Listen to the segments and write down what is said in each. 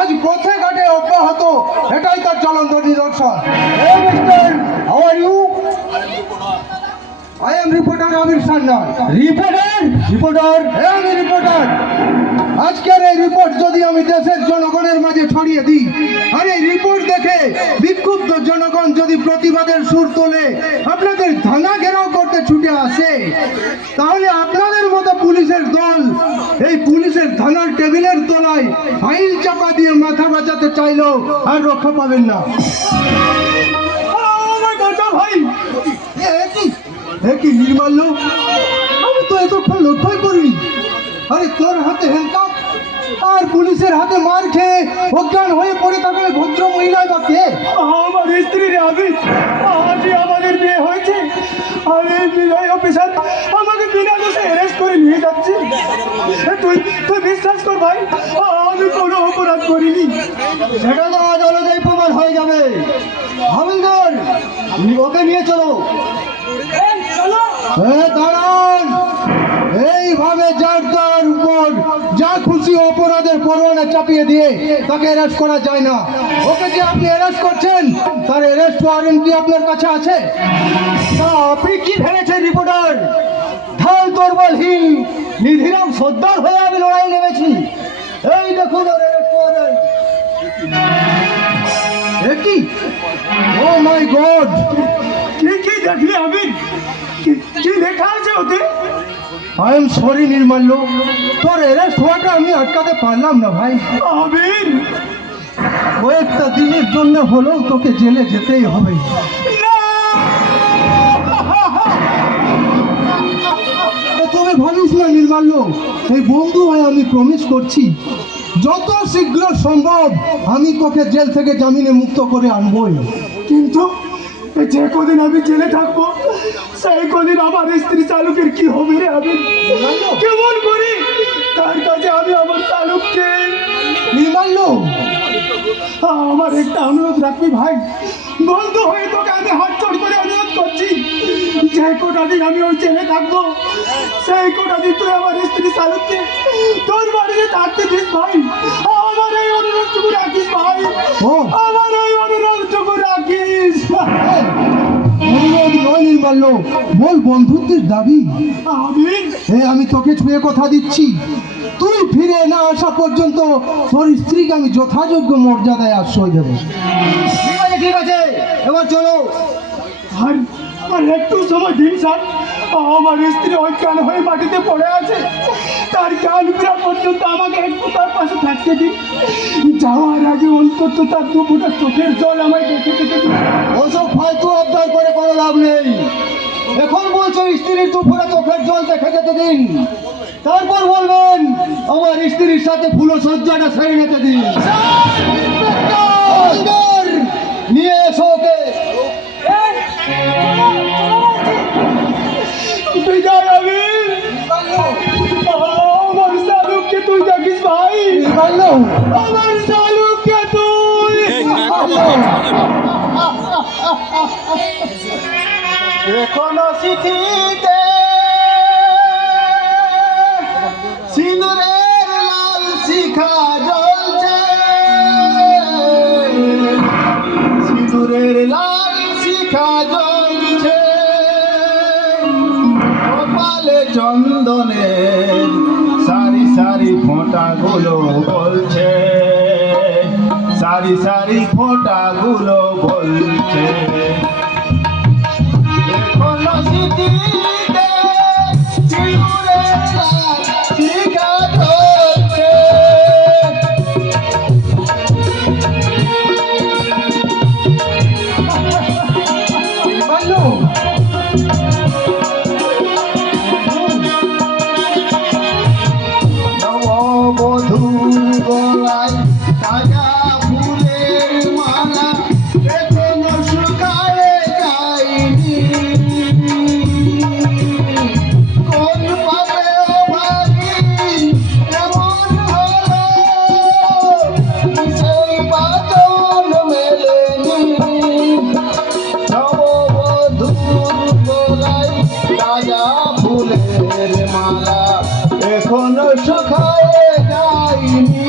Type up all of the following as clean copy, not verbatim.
আজ পথে ঘাটে অব্যাহত, এটাই তার জ্বলন্ত নিদর্শন। Mister, how are you? I am reporter Amir Sandal. Reporter আমি রিপোর্টার। আজকের এই রিপোর্ট যদি আমি দেশের জনগণের মাঝে ছড়িয়ে দিই, আর এই রিপোর্ট দেখে বিক্ষুব্ধ জনগণ যদি প্রতিবাদের সুর তোলে, আপনাদের থানা ঘেরাও করতে ছুটে আসে, তাহলে আপনাদের মতো পুলিশের দল এই পুলিশের থানার টেবিলের তলায় ফাইল চাপা দিয়ে মাথা বাঁচাতে চাইলেও আর রক্ষা পাবেন না। ভাই কি নির্মাল্য, আমি তো এতক্ষণ লক্ষ্যই করিনি। আরে তোর হাতে হ্যান্ডকাপ আর পুলিশের হাতে মার খেয়ে অজ্ঞান হয়ে পড়ে থাকলে ভদ্র মহিলায় বা কে? আমার স্ত্রী রাবি, আজই আমাদের বিয়ে হয়েছে আর এই বিদায় অফিসার আমাকে বিনা দোষে অ্যারেস্ট করে নিয়ে যাচ্ছে। তুই তুই বিশ্বাস কর ভাই, আমি কোনো অপরাধ করিনি। সেটা তো আজ অনুযায়ী প্রমাণ হয়ে যাবে। হাবিলদার, ওকে নিয়ে চলো। দাঁড়ান, এইভাবে যার তার উপর যা খুশি অপরাধের পরোয়ানা চাপিয়ে দিয়ে তাকে অ্যারেস্ট করা যায় না। ওকে যে আপনি অ্যারেস্ট করছেন, তার অ্যারেস্ট ওয়ারেন্ট কি আপনার কাছে আছে? আপনি কি ভেবেছেন রিপোর্টার? ঢাল তরবালহীন নিধিরাম সর্দার হয়ে আমি লড়াই নেমেছি। এই দেখুন ওর অ্যারেস্ট ওয়ারেন্ট। কি? ও মাই গড, কি কি দেখলি আমি? কি লেখা আছে ওতে? আই এম সরি নির্মাল্য, তোর অ্যারেস্ট হওয়াটা আমি আটকাতে পারলাম না ভাই। আবির, কয়েকটা দিনের জন্য হলেও তোকে জেলে যেতেই হবে। তবে ভাবিস না নির্মাল্য, এই বন্ধু হয়ে আমি প্রমিস করছি, যত শীঘ্র সম্ভব আমি তোকে জেল থেকে জামিনে মুক্ত করে আনবই। কিন্তু যে কদিন আমি জেলে থাকবো সেই কদিন আমার স্ত্রী চালুকের কি হবে রে? আমি কেমন করি তার কাছে আমি আমার চালুককে? নির্মাল্য, আমার একটা অনুরোধ রাখবি ভাই, বন্ধু হয়ে তোকে আমি হাত জোড় করে অনুরোধ করছি, যে কটা দিন আমি ওই জেলে থাকবো সেই কটা দিন তুই আমার স্ত্রী চালুককে তোর বাড়িতে থাকতে দিস ভাই। আমার এই অনুরোধটুকু রাখিস ভাই, আমার এই অনুরোধটুকু রাখিস। অনুরোধ নয় নির্মাল্য, বল বন্ধুত্বের দাবি। আমি তোকে ছুঁয়ে কথা দিচ্ছি, তুই ফিরে না আসা পর্যন্ত তোর স্ত্রীকে আমি যথাযোগ্য মর্যাদায় আশ্রয় দেবো। ঠিক আছে, এবার চলো। আর একটু সময় দিন স্যার, আমার স্ত্রী অজ্ঞান হয়ে মাটিতে পড়ে আছে, তার জ্ঞান ফেরা পর্যন্ত আমাকে একটু তার পাশে থাকতে দিন। যাওয়ার আগে অন্তত তার দুপুরটা চোখের জল আমায় দেখে যেতে দিন। ওসব ফালতু আবদার করে কোনো লাভ নেই। এখন বলছো স্ত্রীর দুপুরে চোখের জল দেখে যেতে দিন, তারপর বলবেন আমার স্ত্রীর সাথে ফুলো সজ্জাটা ছেড়ে যেতে দিন। নিয়ে এসো ওকে। বিজয়, আমি আমার শালুককে তুই দেখিস ভাই, আমার শালুককে তুই। এখনো চিঠিতে সিঁদুরের লাল শিখা জ্বলছে, সিঁদুরের লাল শিখা জ্বলছে, কপালে চন্দনের সারি সারি ফোঁটাগুলো বলছে, সারি সারি ফোঁটাগুলো বলছে। এখনো স্মৃতিতে সিঁদুরের লাল শিখা জ্বলছে। নববধূর গলায় তাজা ফুলের মালা এখনো শুকায় যায়নি, কোন পাবে ভাগি এমন হলো, সেই বাচন মেলেনি। নববধূর গলায় তাজা ফুলের মালা এখনো শুকায় যায়নি,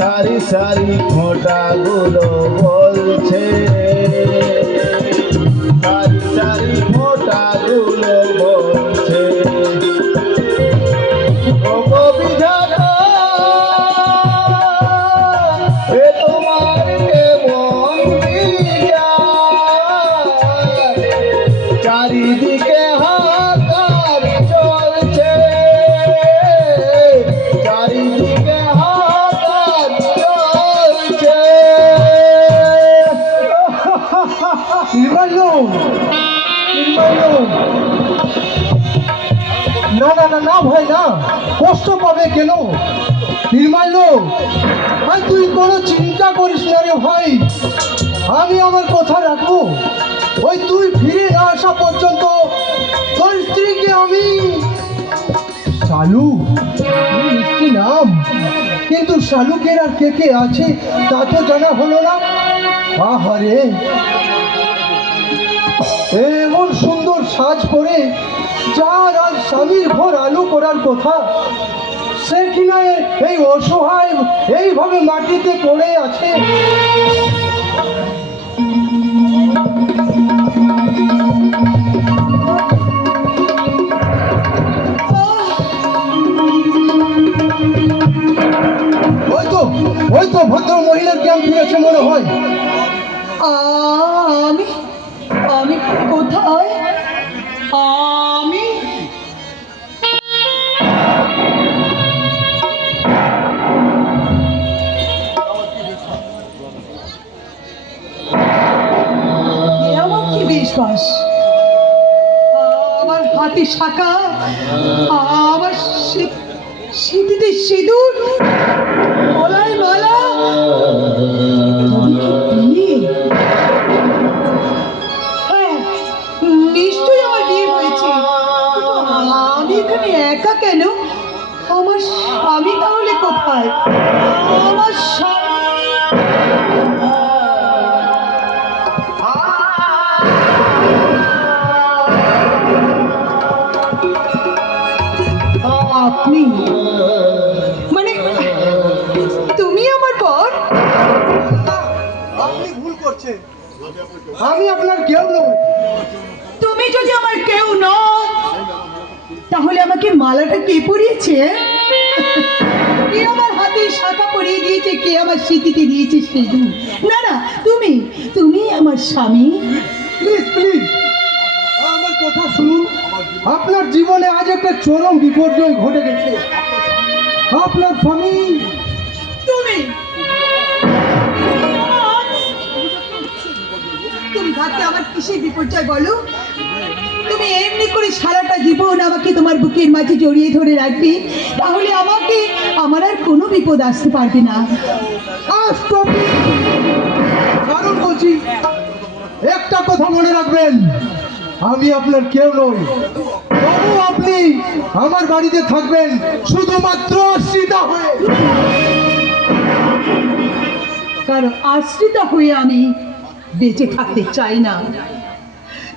সারি সারি ফোঁটাগুলো বলছে, সারি সারি ফোঁটাগুলো বলছে, ও বিধাতা এ তোমার কেমন বিধান, চারিদিকে হাহাকার চলছে, চারিদিকে হাহাকার চলছে। নির্মাল্য, নির্মাল্য, না না না না ভাই না, কষ্ট পাবে কেন? নির্মাল্য, আর তুই কোনো চিন্তা করিস না রে ভাই, আমি আমার কথা রাখবো। ওই তুই ফিরে না আসা পর্যন্ত তোর স্ত্রীকে আমি শালু, মিষ্টি নাম, কিন্তু শালুকের আর কে কে আছে তা তো জানা হলো না। আহারে, এমন সুন্দর সাজ করে যার আর স্বামীর ঘর আলো করার কথা, সে কিনা এই অসহায় এইভাবে মাটিতে পড়ে আছে। ওই তো ভদ্র মহিলার জ্ঞান ফিরেছে মনে হয়। আমি আমি কোথায়? আমি এ আমার কি বিশ্বাস? আমার হাতে শাখা, আমার সিঁথিতে সিঁদুর, গলায় মালা, বিয়ে। হ্যাঁ, নিশ্চয়ই আমার বিয়ে হয়েছে, কিন্তু আমি এখানে একা কেন? আমার স্বামী তাহলে কোথায়? আমার আপনি মানে তুমি আমার পর? আপনি ভুল করছেন, আমি আপনার কেউ নই। তুমি যদি আমার কেউ নও তাহলে আমাকে মালাটা কে পরিয়েছে? কে আমার হাতে শাখা পরিয়ে দিয়েছে? কে আমার স্মৃতিতে দিয়েছে সিঁদুর? না না, তুমি তুমি আমার স্বামী। প্লিজ প্লিজ আমার কথা শুনুন। আপনার জীবনে আজ একটা চরম বিপর্যয় ঘটে গেছে। আপনার স্বামী, তুমি তুমি থাকতে আমার কিসের বিপর্যয় বলো? তুমি এমনি করে সারাটা জীবন আমাকে তোমার বুকের মাঝে জড়িয়ে ধরে রাখবে, তাহলে আমাকে আমার আর কোনো বিপদ আসতে পারবে না। কারণ বলছি, একটা কথা মনে রাখবেন, আমি আপনার কেউ নই। তবু আপনি আমার বাড়িতে থাকবেন শুধুমাত্র আশ্রিতা হয়ে। কারণ আশ্রিতা হয়ে আমি বেঁচে থাকতে চাই না।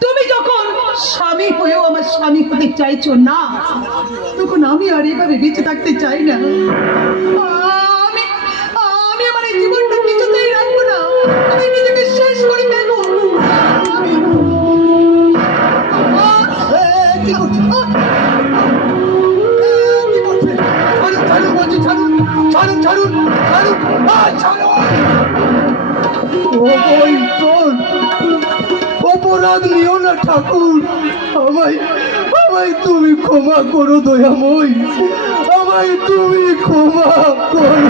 তুমি যখন স্বামী হয়েও আমার স্বামী হতে চাইছো না, তখন আমি আর এভাবে বেঁচে থাকতে চাই না। আমি আমি আমার এই জীবনটা কিছুতেই রাখবো না। আমি নিজেকে শেষ করে ফেলবো। কি করছেন? কি করছেন? ছাড়ুন, ছাড়ুন বলছি, ছাড়ুন, ছাড়ুন, ছাড়ুন, ছাড়ুন, ছাড়ুন। ওই তোর অপরাধ নিও না ঠাকুর, আমায় আমায় তুমি ক্ষমা করো দয়াময়, আমায় তুমি ক্ষমা করো।